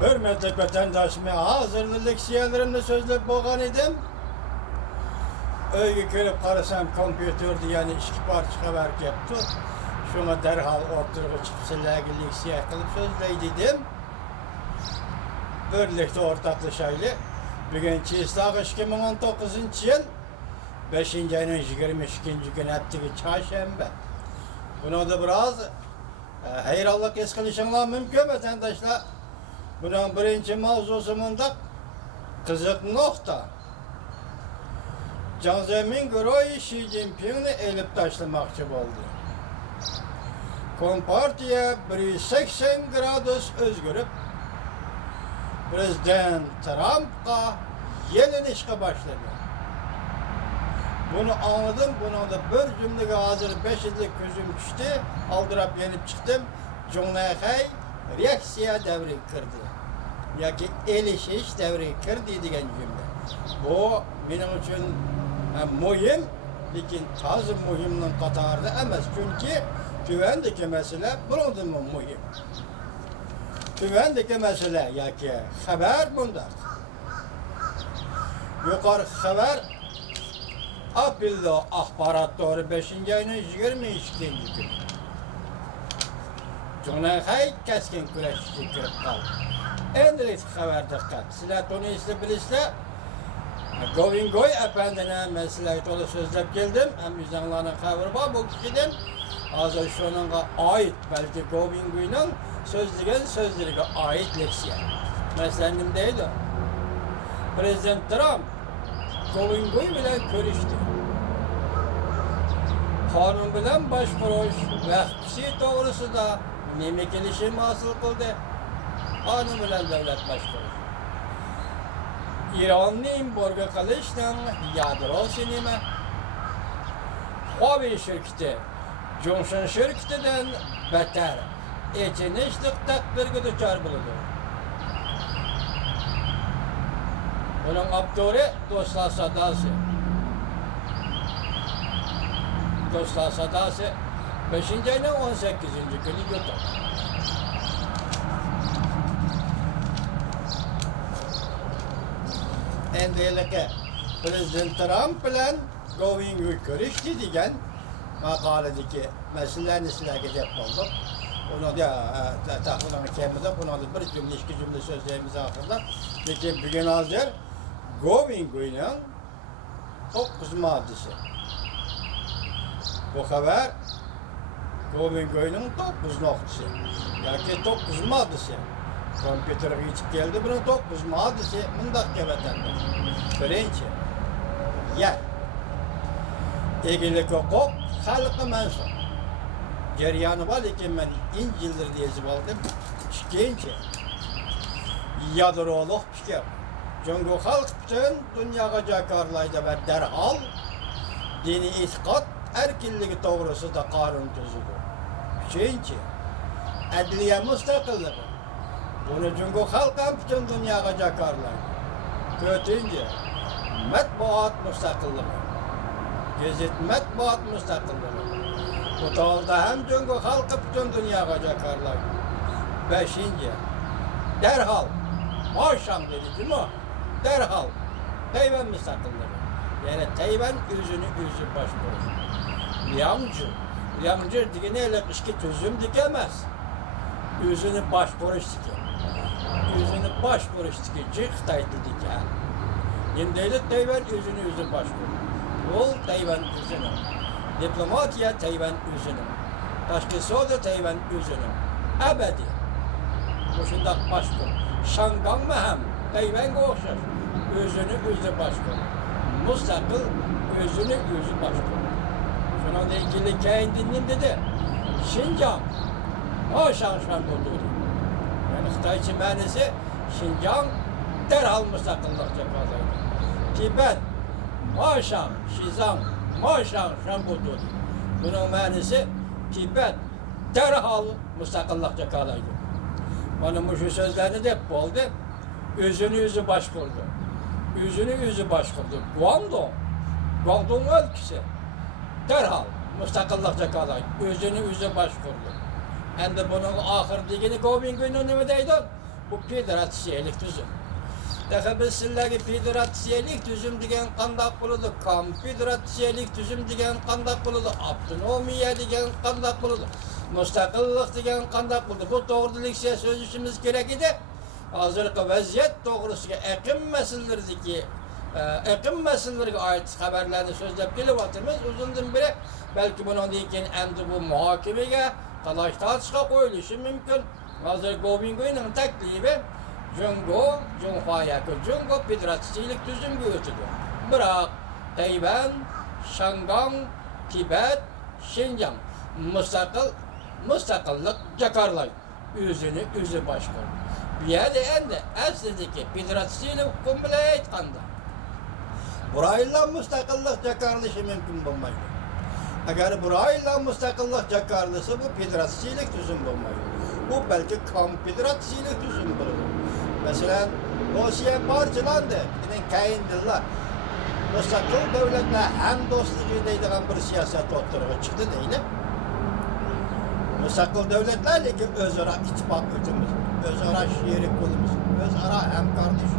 Hürmetli vatandaşıma hazırlı leksiyelerimde sözlep boğan idim. Öyle gelip karasam kompüterde yani iki parça haber yaptı. Şuna derhal ortaya çıkıp sizlerle leksiye kılıp sözleydim. Birlikte ortaklaşayla bugün Çiğslak 2019 yıl 5. ayının 22. gün hepteki çarşamba. Bunu da biraz hayırlılık eskilişinler mümkün vatandaşlar. Bunun birinci mavzusunda kızık nokta. Jiang Zemin Groyi Xi Jinping'ni elip taşlamakçı oldu. Kompartiya 180 gradus özgürüp Prezident Trump'a yelinişe başladı. Bunu anladım, bunun da bir cümlege hazır 5 yıllık gözüm düştü, aldırıp yenip çıktım. Cumhuriyet reaksiya devri kırdı. Yaki elişiş devri kırdı degan cümle. Bu benim için mühim, lekin tazı mühimnin katarında emas. Çünkü tüvendeki mesele bundan mühim. Tüvendeki mesele yaki haber bunda. Yukarı haber Apil'de ahbarat doğru 5. ayının 22. gün. Cumhuriyet keskin kurashga kirib qoldi. Endilikda xabar diqqat. Sizlar buni eslab bilasizlar. Govingoy apandini men sizlarga to'la so'zlab keldim. Ham yuzinglarning xabari bor bu kishidan. Hozir shuningga oid balki Govingoyning so'zlagan so'zlariga oid leksiya. Masalan nima deydi? Prezident Trump Govingoy bilan ko'rishdi. Qonun bilan boshqarish vaqti to'g'risida nima kelishim hosil qildi? Qonun bilan davlat boshqarish. İranni imporga qilishning yadrosi nima? Huawei şirketi, Johnson şirketidan battar echinishlik taqdirga duchor bo'ladi. Uning avtori Do'stlar sadasi. Do'stlar sadasi 5. ayning 18. kuni yo'q. Endilikda Prezident Trump bilan Govingoy ko'rishdi degan maqoladagi masalalarni sizlarga deb qoldim. Uni da tahminimga kelmadi. Buni bir jumla, ikki jumla so'zlaymiz oxirida. Lekin bugun hozir Govingoyning 9 moddasi. Bu xabar Govingoyning 9 noqtasi yoki 9 moddasi. Kompüterga yetib keldi. Buning 9 moddasi mundaq keladi. Birinchi, yer. Egilik huquq xalqqa mansub. Jarayoni bor, lekin men injillarda yozib oldim. Ikkinchi, yadroliq fikr. Jungo xalq uchun dunyoga jakorlaydi va darhol diniy e'tiqod erkinligi to'g'risida qonun tuzdi. Uchinchi, adliya mustaqilligi. Bunu Jungo xalq ham butun dunyoga jakorlaydi. To'rtinchi, matbuot mustaqilligi. Gazet matbuot mustaqilligi. Bu to'g'rida ham Jungo xalqi butun dunyoga jakorlaydi. Beshinchi, darhol bosham dedikmi? Darhol Tayvan mustaqilligi. Yani Tayvan o'zini o'zi boshqarish. Liangzhu degani ishga tuzumlik emas. O'zini boshqarish degan. O'zini boshqarish degan Xitoy degan. Endi Tayvan o'zini o'zi boshqaradi. Bu Tayvan o'zini. Diplomatiya Tayvan o'zini. Tashqi savdo Tayvan o'zini. Abadiy. Shundoq boshqar. Shangang ham Tayvanga o'xshash. O'zini o'zi boshqaradi. Mustaqil o'zini o'zi boshqaradi. Shundan keyin keyindan dedi. Xinjiang Şanshan bo'ldi. Yani Xitoycha ma'nosi Xinjiang darhol mustaqillikka qo'yildi. Tibet, Moshang, Shizang, Moshang bo'ldi. Buning ma'nosi Tibet darhol mustaqillikka qo'yildi. Mana shu so'zlarni deb bo'ldi. O'zini o'zi boshqardi. O'zini o'zi boshqardi. Guangdong o'lkasi darhol mustaqillikka qo'yildi. O'zini o'zi boshqardi. Endi bunun ahir degini Govingoyning nima deydi? bu federatsiyelik tüzüm. Daha biz sizlerge federatsiyelik tüzüm degen kandak buludu, konfederatsiyelik tüzüm degen kandak buludu, avtonomiya degen kandak buludu, müstakillik degen kandak buludu. Bu doğrudelik sözüşümüz gerek idi. Hazırki vaziyet doğrusuga ekim meselelerine ait haberlerini sözlep gelip atırmız. Uzundan beri belki bunun deyken endi bu muhakemeye talaştaşka koyuluşu mümkün. Hazır Gobingo'nun teklifi Jungo federatsiyelik tüzüm götürdü. Bırak Tayvan, Şangay, Tibet, Şincan müstakillik jakarlay. Özü başka. Bir yerde endi aslındaki federatsiyelik hukum bile aytqanda. Burayla müstakillik jakarlışı mümkün olmaydı. Eğer burayla müstakillik jakarlısı bu federatsiyelik tüzüm olmaydı. Bu belki konfederatsiyelik tüzüm olur. Mesela Rusya parçalandı. Gidin kayındılar. Müstakil devletler hem dostluğu deydiğen bir siyaset oturuğa çıktı değil mi? Müstakil devletler lekin özara ittifak etimiz, özara şerik olumuz, özara hemkarlık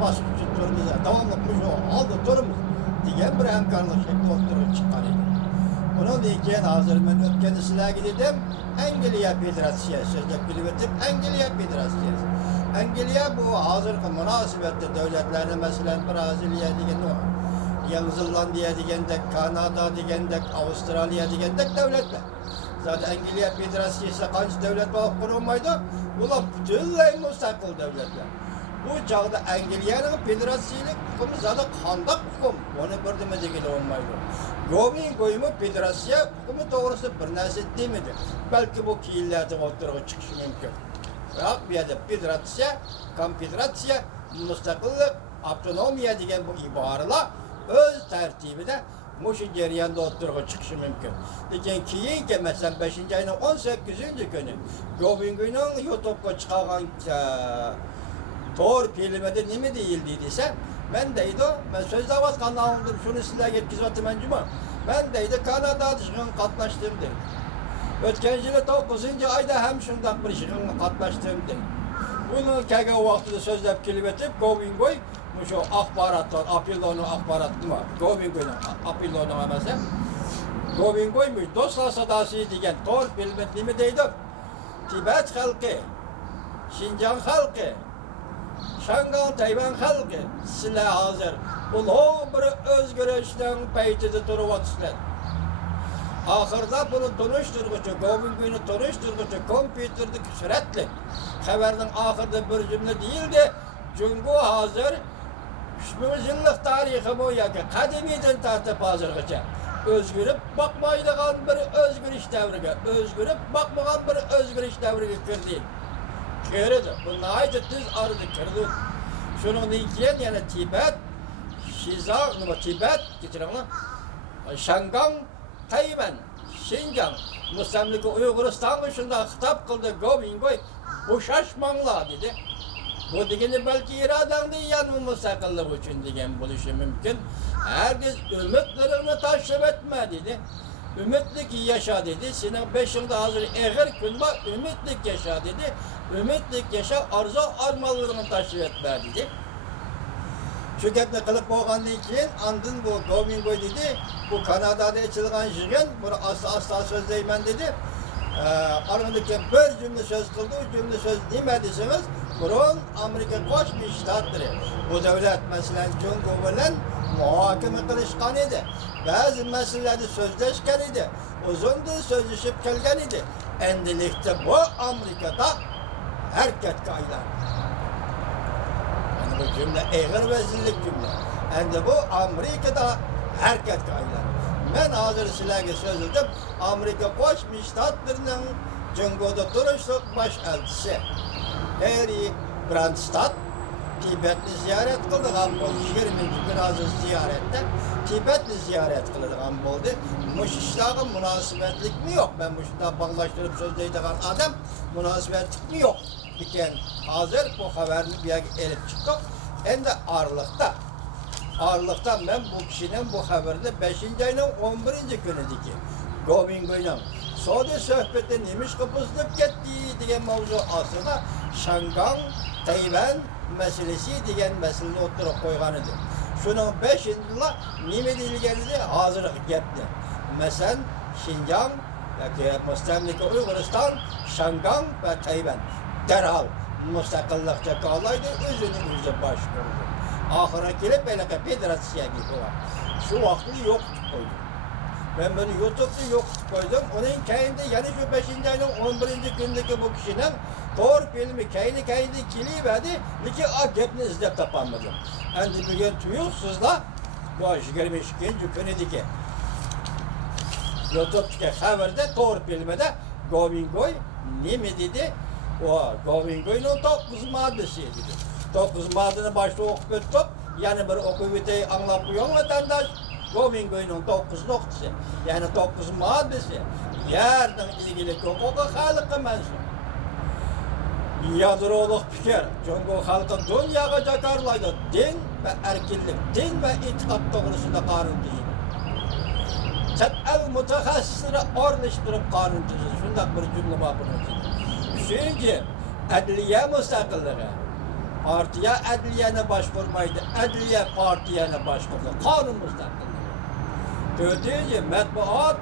başlıcı turumuza devamlıkmış o aldı turumuz diye bir hemkarlık şekli oturuğa çıkan idi. Bunu diyeceğin hazır ben ötkendisiyle gidedim. Anglia Federasyası sözlük bilvetip Anglia Federasyası. Anglia bu hazırki münasebette devletlerine mesela Brezilya degen o. Yeni Zellandiya degendek, Kanada degendek, Avustralya degendek devletler. Zaten Anglia Federasyası kaç devlet var kurulmaydı? Bunlar bütünlüğü müstakil devletler. Bu çağda Anglia'nın federasyonel hukumu zaten kandak hukum. Onu bir demede olmaydı. Gobingo'yu federasyon hukumu doğrusu bir narsa demedi. Belki bu kiyillerde oturuğa çıkışı mümkün. Bırak bir yerde federasyon, konfederasyon, müstakillik, avtonomiya degen bu ibaralar öz tertibinde Muşu cereyanda oturuğa çıkışı mümkün. Lekin kiyinki mesela 5. ayının 18. günü Gobingo'nun YouTube'ga çıkargan Doğru filmede ne deyildiyse ben deydi, ben sözde avaz kanalımdır, şunu sizler yetkisi atı ben cuma. Ben deydi, Kanada dışından katlaştım deydi. Ötken yılı 9. ayda hem şundan bir şıkın katlaştım deydi. Bunu kege vaxtıda sözlep kilibetip, Gobingoy, şu akbaratlar, Apillo'nun akbaratı var. Gobingoy'un Apillo'nun mesela. Gobingoy'muş, dostlar sadası diyen doğru filmde ne deydi? Tibet halkı, Şincan halkı, Şangay, Tayvan halkı sizler hazır. Ulu bir özgürlükten peytide durup atışlar. Ahırda bunu tanıştırgıcı, Gobingo'yu tanıştırgıcı, kompüterdeki süratli. Haberden ahırda bir cümle değil de Jungo hazır. 300 yıllık tarihi bu yaki kademiden tartıp hazırgıca. Özgürüp bakmaydıgan bir özgür iş devrige, özgürüp bakmagan bir özgür iş devrige kirdi. Kirdi. Bu nahit düz ardı kirdi. Şunun diyen yani Tibet, Tibet, Şangay, Tayvan, Şincan, Müstemliki Uyguristan'ı şunda hitap kıldı Gobingoy, bu şaşmanla dedi. Bu degeni belki iradan diyen müstakillik için degen buluşu mümkün. Herkes ümitlerini taşrif etme dedi. Ümitlik yaşa dedi. Senin 5 yılda hazır eğer gün var, ümitlik yaşa dedi. Ümitlik yaşa, arzu armalarını taşrif etme dedi. Şu gepni kılıp boğandığı için andın bu Gobingoy dedi. Bu Kanada'da açılgan jügen, bunu asla sözleymen dedi. Arındaki bir cümle söz kıldı, cümle söz demediyseniz, bunun Amerika koşmuş ştatları. Bu devlet mesela Jungo bilen muhakeme kılışkan idi. Bazı meselelerde sözleşken idi. Uzundur sözleşip gelgen idi. Endilikte bu Amerika'da herkes kaylar. Yani bu cümle eğer vezirlik cümle. Yani bu Amerika'da herkes kaylar. Ben hazır sizlerge sözledim. Amerika koşmuş ştatlarının Jungo'da duruşluk baş elçisi. Harry Brandstad Tibet'ni ziyaret kıldıgan oldu. 20. gün hazır ziyarette Tibet'ni ziyaret kıldıgan oldu. Muşiştağın münasebetlik mi yok? Ben muşiştağ bağlaştırıp sözleydiğin adam münasebetlik mi yok? Diken hazır bu haberini bir elip çıktık. Hem de Ağırlıktan ben bu kişinin bu haberini 5. ayının 11. günüdeki Gobingo'yla Saudi sohbeti neymiş kapısılıp gitti diye mevzu aslında Şangan, Tayvan meselesi degan masalani o'tirib qo'ygan edi. Shuning 5-yili nima deyilganida hozirgi gapni. Masalan, Şinjan yoki mustamlika Uyg'uriston, Şangan va Tayvan darhol mustaqillikcha qolaydi, o'zini o'zi boshqaradi. Oxiri kelib anaqa federatsiyaga bo'ladi. Shu vaqtda yo'q qilib qo'ydi. Ben bunu YouTube'da yok koydum. Onun kendi yani şu 5. ayın 11. gündeki bu kişinin doğru filmi kendi kili verdi. Liki akıbını izleyip tapamadım. Endi bugün tuyuksuzla bu 22. gündeki YouTube'daki haberde doğru filmde Govingoy ne mi dedi? O Govingoy'un 9 maddesi dedi. 9 maddenin başta okup öttüm. Yani bir okuyuteyi anlatmıyor vatandaş. Govingoy'un 9 noktası, yani 9 maddesi, yerden ilgili hukuka halkı mensup. Yadıroluk fikir, çünkü halkın dünyaya jakarlaydı, din ve erkinlik, din ve itikat doğrusunda kanun tüzüdür. Çet-el mütehassisleri orlaştırıp kanun tüzüdür, şundak bir cümle var bunun için. Çünkü adliye müstakilleri, partiye adliyene başvurmaydı, adliye partiyene başvurdu, kanun müstakilleri. Dördüncü matbuat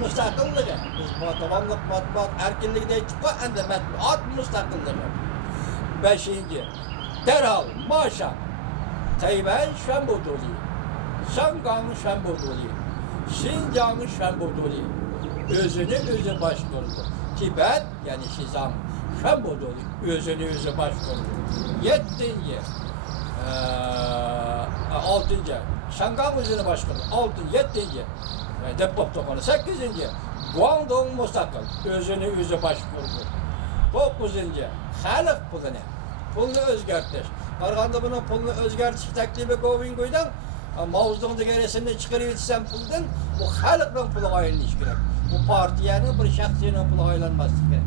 müstakilliği. Biz tamamlık matbuat erkinliği çıkıyor, hem de matbuat müstakilliği. Beşinci, derhal, maşa, Tayvan şambuduli, Şangan şambuduli, Şinjan şambuduli, özünü özü başkurdu. Tibet, yani Şizam şambuduli, özünü özü başkurdu. Yedinci, altıncı, Şangan özünü başkurdu. Altıncı, yedinci, Depop topanı. 8. Guangdong mustakil, özünü özü başkurdu. 9. Halk pulunu, pulunu özgertiş. Karganda bunun pulunu özgertiş teklifi Govingoy'dan, Mavzduğunda gerisini çıkarıyorsan puldan, bu halktan pulu ayrılış gerek. Bu partiyenin bir şahsinin pulu ayrılması gerek.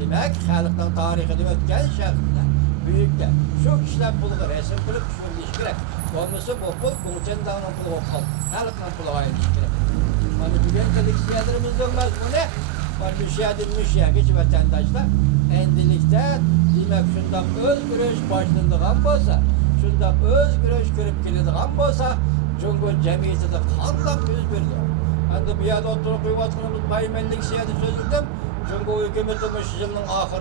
Demek halktan tarihini ötken şahslar, büyükler, şu kişiler pulu resim kılıp düşünmüş gerek. Olmasa bu pul, bu çendağının pulu okal, halktan pulu ayrılış gerek. Hani bugün dedik siyasetimiz olmaz bu ne? Var bir şey edilmiş ya geç vatandaşlar. Endilikte demek şundan özgürüş başlandığı bolsa, şundan özgürüş görüp geldiği bolsa, çünkü cemiyeti de kanlap yüz verdi. Hani bu yerde oturup uyuvatkanımız baymenlik siyaset sözüldüm. Çünkü hükümetimiz yılın ahir